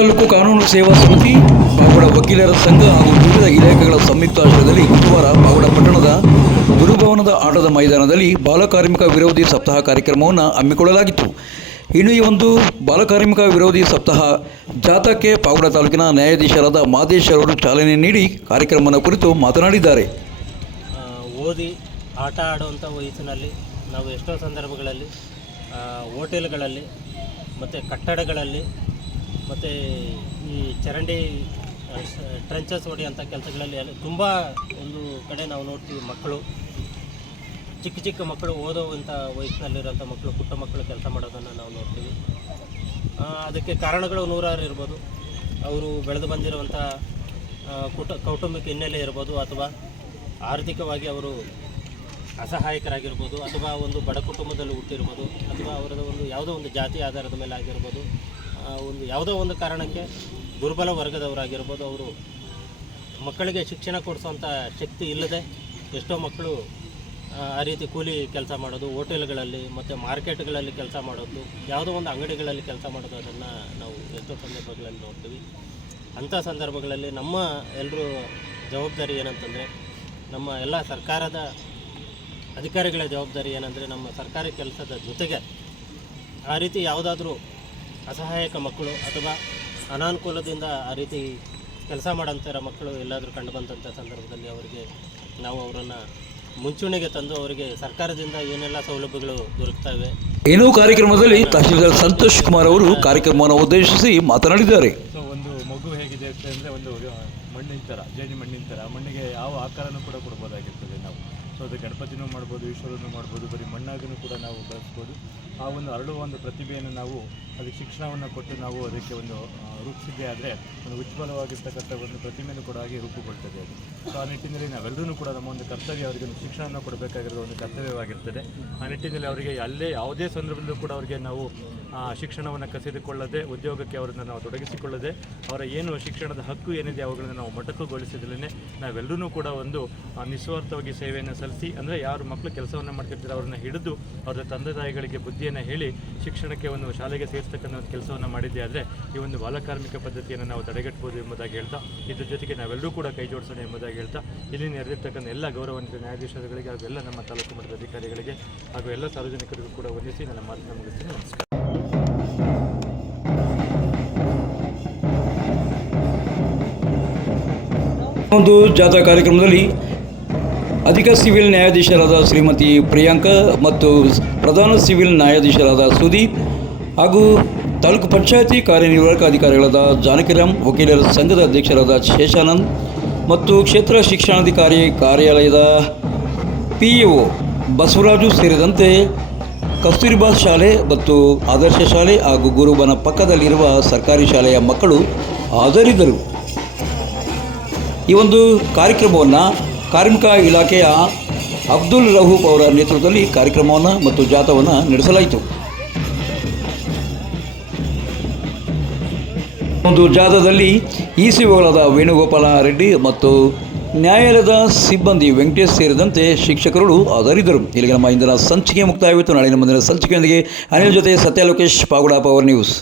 ತಾಲೂಕು ಕಾನೂನು ಸೇವಾ ಸಮಿತಿ ಪಾವಗಡ ವಕೀಲರ ಸಂಘ ಹಾಗೂ ವಿವಿಧ ಇಲಾಖೆಗಳ ಸಂಯುಕ್ತಾಶ್ರಯದಲ್ಲಿ ಗುರುವಾರ ಪಾವಗಡ ಪಟ್ಟಣದ ಗುರುಭವನದ ಆಟದ ಮೈದಾನದಲ್ಲಿ ಬಾಲಕಾರ್ಮಿಕ ವಿರೋಧಿ ಸಪ್ತಾಹ ಕಾರ್ಯಕ್ರಮವನ್ನು ಹಮ್ಮಿಕೊಳ್ಳಲಾಗಿತ್ತು. ಇನ್ನು ಈ ಒಂದು ಬಾಲಕಾರ್ಮಿಕ ವಿರೋಧಿ ಸಪ್ತಾಹ ಜಾಥಾಕ್ಕೆ ಪಾವಗಡ ತಾಲೂಕಿನ ನ್ಯಾಯಾಧೀಶರಾದ ಮಾದೇಶ್ ಅವರು ಚಾಲನೆ ನೀಡಿ ಕಾರ್ಯಕ್ರಮದ ಕುರಿತು ಮಾತನಾಡಿದ್ದಾರೆ. ಓದಿ ಆಟ ಆಡುವಂಥ ವಯಸ್ಸಿನಲ್ಲಿ ನಾವು ಎಷ್ಟೋ ಸಂದರ್ಭಗಳಲ್ಲಿ ಹೋಟೆಲ್ಗಳಲ್ಲಿ ಮತ್ತು ಕಟ್ಟಡಗಳಲ್ಲಿ ಮತ್ತು ಈ ಚರಂಡಿ ಟ್ರೆಂಚಸ್ ಹೊಡೆಯುವಂಥ ಕೆಲಸಗಳಲ್ಲಿ ಅಲ್ಲಿ ತುಂಬ ಒಂದು ಕಡೆ ನಾವು ನೋಡ್ತೀವಿ ಮಕ್ಕಳು. ಚಿಕ್ಕ ಚಿಕ್ಕ ಮಕ್ಕಳು ಓದೋವಂಥ ವಯಸ್ಸಿನಲ್ಲಿರೋಂಥ ಮಕ್ಕಳು, ಪುಟ್ಟ ಮಕ್ಕಳು ಕೆಲಸ ಮಾಡೋದನ್ನು ನಾವು ನೋಡ್ತೀವಿ. ಅದಕ್ಕೆ ಕಾರಣಗಳು ನೂರಾರು ಇರ್ಬೋದು. ಅವರು ಬೆಳೆದು ಬಂದಿರುವಂಥ ಕುಟ, ಕೌಟುಂಬಿಕ ಹಿನ್ನೆಲೆ ಇರ್ಬೋದು ಅಥವಾ ಆರ್ಥಿಕವಾಗಿ ಅವರು ಅಸಹಾಯಕರಾಗಿರ್ಬೋದು ಅಥವಾ ಒಂದು ಬಡ ಕುಟುಂಬದಲ್ಲಿ ಹುಟ್ಟಿರ್ಬೋದು ಅಥವಾ ಅವರದ ಒಂದು ಯಾವುದೋ ಒಂದು ಜಾತಿ ಆಧಾರದ ಮೇಲೆ ಆಗಿರ್ಬೋದು. ಒಂದು ಯಾವುದೋ ಒಂದು ಕಾರಣಕ್ಕೆ ದುರ್ಬಲ ವರ್ಗದವರಾಗಿರ್ಬೋದು ಅವರು ಮಕ್ಕಳಿಗೆ ಶಿಕ್ಷಣ ಕೊಡಿಸೋಂಥ ಶಕ್ತಿ ಇಲ್ಲದೆ ಎಷ್ಟೋ ಮಕ್ಕಳು ಆ, ರೀತಿ ಕೂಲಿ ಕೆಲಸ ಮಾಡೋದು ಹೋಟೆಲ್ಗಳಲ್ಲಿ ಮತ್ತು ಮಾರ್ಕೆಟ್ಗಳಲ್ಲಿ ಕೆಲಸ ಮಾಡೋದು ಯಾವುದೋ ಒಂದು ಅಂಗಡಿಗಳಲ್ಲಿ ಕೆಲಸ ಮಾಡೋದು ಅದನ್ನು ನಾವು ಎಷ್ಟೋ ಸಂದರ್ಭಗಳಲ್ಲಿ ನೋಡ್ತೀವಿ. ಅಂಥ ಸಂದರ್ಭಗಳಲ್ಲಿ ನಮ್ಮ ಎಲ್ಲರೂ ಜವಾಬ್ದಾರಿ ಏನಂತಂದರೆ ನಮ್ಮ ಎಲ್ಲ ಸರ್ಕಾರದ ಅಧಿಕಾರಿಗಳ ಜವಾಬ್ದಾರಿ ಏನಂದರೆ ನಮ್ಮ ಸರ್ಕಾರಿ ಕೆಲಸದ ಜೊತೆಗೆ ಆ ರೀತಿ ಯಾವುದಾದ್ರೂ ಅಸಹಾಯಕ ಮಕ್ಕಳು ಅಥವಾ ಅನಾನುಕೂಲದಿಂದ ಆ ರೀತಿ ಕೆಲಸ ಮಾಡೋಂಥರ ಮಕ್ಕಳು ಎಲ್ಲಾದರೂ ಕಂಡು ಬಂದಂಥ ಸಂದರ್ಭದಲ್ಲಿ ಅವರಿಗೆ ನಾವು ಅವರನ್ನು ಮುಂಚೂಣಿಗೆ ತಂದು ಅವರಿಗೆ ಸರ್ಕಾರದಿಂದ ಏನೆಲ್ಲ ಸೌಲಭ್ಯಗಳು ದೊರಕ್ತವೆ. ಏನು ಕಾರ್ಯಕ್ರಮದಲ್ಲಿ ತಹಶೀಲ್ದಾರ್ ಸಂತೋಷ್ ಕುಮಾರ್ ಅವರು ಕಾರ್ಯಕ್ರಮವನ್ನು ಉದ್ದೇಶಿಸಿ ಮಾತನಾಡಿದ್ದಾರೆ. ಸೊ ಒಂದು ಮಗು ಹೇಗಿದೆ ಅಂತ ಅಂದರೆ ಒಂದು ಮಣ್ಣಿನ ಥರ ಜೇಡಿ ಮಣ್ಣಿನ ಥರ ಮಣ್ಣಿಗೆ ಯಾವ ಆಕಾರನೂ ಕೂಡ ಕೊಡ್ಬೋದಾಗಿರ್ತದೆ ನಾವು. ಸೊ ಅದು ಗಣಪತಿನೂ ಮಾಡ್ಬೋದು, ಈಶ್ವರನೂ ಮಾಡ್ಬೋದು, ಬರೀ ಮಣ್ಣಾಗೂ ಕೂಡ ನಾವು ಬಳಸ್ಬೋದು. ಆ ಒಂದು ಅರಳುವ ಒಂದು ಪ್ರತಿಭೆಯನ್ನು ನಾವು ಅದಕ್ಕೆ ಶಿಕ್ಷಣವನ್ನು ಕೊಟ್ಟು ನಾವು ಅದಕ್ಕೆ ಒಂದು ರೂಪಿಸಿದ್ದೆ ಆದರೆ ಒಂದು ಉಜ್ವಲವಾಗಿರ್ತಕ್ಕಂಥ ಒಂದು ಪ್ರತಿಮೆಯನ್ನು ಕೂಡ ಆಗಿ ರೂಪುಗೊಳ್ತದೆ ಅದು. ಸೊ ಆ ನಿಟ್ಟಿನಲ್ಲಿ ನಾವೆಲ್ಲರೂ ಕೂಡ ನಮ್ಮ ಒಂದು ಕರ್ತವ್ಯ ಅವರಿಗೆ ಒಂದು ಶಿಕ್ಷಣವನ್ನು ಕೊಡಬೇಕಾಗಿರೋ ಒಂದು ಕರ್ತವ್ಯವಾಗಿರ್ತದೆ. ಆ ನಿಟ್ಟಿನಲ್ಲಿ ಅವರಿಗೆ ಅಲ್ಲೇ ಯಾವುದೇ ಸಂದರ್ಭದಲ್ಲೂ ಕೂಡ ಅವರಿಗೆ ನಾವು ಶಿಕ್ಷಣವನ್ನು ಕಸಿದುಕೊಳ್ಳದೆ, ಉದ್ಯೋಗಕ್ಕೆ ಅವರನ್ನು ನಾವು ತೊಡಗಿಸಿಕೊಳ್ಳದೆ, ಅವರ ಏನು ಶಿಕ್ಷಣದ ಹಕ್ಕು ಏನಿದೆ ಅವುಗಳನ್ನು ನಾವು ಮೊಟಕುಗೊಳಿಸಿದಲೇ ನಾವೆಲ್ಲರೂ ಕೂಡ ಒಂದು ನಿಸ್ವಾರ್ಥವಾಗಿ ಸೇವೆಯನ್ನು ಸಲ್ಲಿಸಿ ಅಂದರೆ ಯಾರು ಮಕ್ಕಳು ಕೆಲಸವನ್ನು ಮಾಡ್ತಿರ್ತಾರೆ, ಅವ್ರನ್ನ ಹಿಡಿದು ಅವರ ತಂದೆ ತಾಯಿಗಳಿಗೆ ಬುದ್ಧಿಯನ್ನು ಹೇಳಿ ಶಿಕ್ಷಣಕ್ಕೆ ಒಂದು ಶಾಲೆಗೆ ಸೇರಿಸ್ತಕ್ಕಂಥ ಒಂದು ಕೆಲಸವನ್ನು ಮಾಡಿದ್ದೆ. ಆದರೆ ಈ ಒಂದು ಬಾಲಕಾರ್ಮಿಕ ಪದ್ಧತಿಯನ್ನು ನಾವು ತಡೆಗಟ್ಟಬಹುದು ಎಂಬುದಾಗಿ ಹೇಳ್ತಾ, ಇದ್ರ ಜೊತೆಗೆ ನಾವೆಲ್ಲರೂ ಕೂಡ ಕೈ ಜೋಡಿಸೋಣ ಎಂಬುದಾಗಿ ಹೇಳ್ತಾ, ಇಲ್ಲಿ ನೆರೆದಿರ್ತಕ್ಕಂಥ ಎಲ್ಲ ಗೌರವಾನ್ವಿತ ನ್ಯಾಯಾಧೀಶರುಗಳಿಗೆ ಹಾಗೂ ಎಲ್ಲ ನಮ್ಮ ತಾಲೂಕು ಮಟ್ಟದ ಅಧಿಕಾರಿಗಳಿಗೆ ಹಾಗೂ ಎಲ್ಲ ಸಾರ್ವಜನಿಕರಿಗೂ ಕೂಡ ವಂದಿಸಿ ನನ್ನ ಮಾತನ್ನು ಮುಗಿಸ್ತೀನಿ. ನಮಸ್ಕಾರ. ಒಂದು ಜಾಥಾ ಕಾರ್ಯಕ್ರಮದಲ್ಲಿ ಅಧಿಕ ಸಿವಿಲ್ ನ್ಯಾಯಾಧೀಶರಾದ ಶ್ರೀಮತಿ ಪ್ರಿಯಾಂಕಾ ಮತ್ತು ಪ್ರಧಾನ ಸಿವಿಲ್ ನ್ಯಾಯಾಧೀಶರಾದ ಸುದೀಪ್ ಹಾಗೂ ತಾಲೂಕು ಪಂಚಾಯತಿ ಕಾರ್ಯನಿರ್ವಾಹಕ ಅಧಿಕಾರಿಗಳಾದ ಜಾನಕಿರಾಮ್, ವಕೀಲರ ಸಂಘದ ಅಧ್ಯಕ್ಷರಾದ ಶೇಷಾನಂದ್ ಮತ್ತು ಕ್ಷೇತ್ರ ಶಿಕ್ಷಣಾಧಿಕಾರಿ ಕಾರ್ಯಾಲಯದ ಪಿ ಇ ಬಸವರಾಜು ಸೇರಿದಂತೆ ಕಸ್ತೂರಿಬಾ ಶಾಲೆ ಮತ್ತು ಆದರ್ಶ ಶಾಲೆ ಹಾಗೂ ಗುರುಬನ ಪಕ್ಕದಲ್ಲಿರುವ ಸರ್ಕಾರಿ ಶಾಲೆಯ ಮಕ್ಕಳು ಹಾಜರಿದ್ದರು. ಈ ಒಂದು ಕಾರ್ಯಕ್ರಮವನ್ನು ಕಾರ್ಮಿಕ ಇಲಾಖೆಯ ಅಬ್ದುಲ್ ರಹೂಬ್ ಅವರ ನೇತೃತ್ವದಲ್ಲಿ ಕಾರ್ಯಕ್ರಮವನ್ನು ಮತ್ತು ಜಾಥವನ್ನು ನಡೆಸಲಾಯಿತು. ಒಂದು ಜಾಥಾದಲ್ಲಿ ಇ ಸಿಒಗಳಾದ ವೇಣುಗೋಪಾಲ ರೆಡ್ಡಿ ಮತ್ತು ನ್ಯಾಯಾಲಯದ ಸಿಬ್ಬಂದಿ ವೆಂಕಟೇಶ್ ಸೇರಿದಂತೆ ಶಿಕ್ಷಕರು ಹಾಜರಿದ್ದರು. ಇಲ್ಲಿಗೆ ನಮ್ಮ ಇಂದಿನ ಸಂಚಿಕೆ ಮುಕ್ತಾಯವಾಯಿತು. ನಾಳಿನ ಮುಂದಿನ ಸಂಚಿಕೆಯೊಂದಿಗೆ ಅನಿಲ್ ಜೊತೆ ಸತ್ಯ ಲೋಕೇಶ್ ಪಾಗುಡ ಪವರ್ ನ್ಯೂಸ್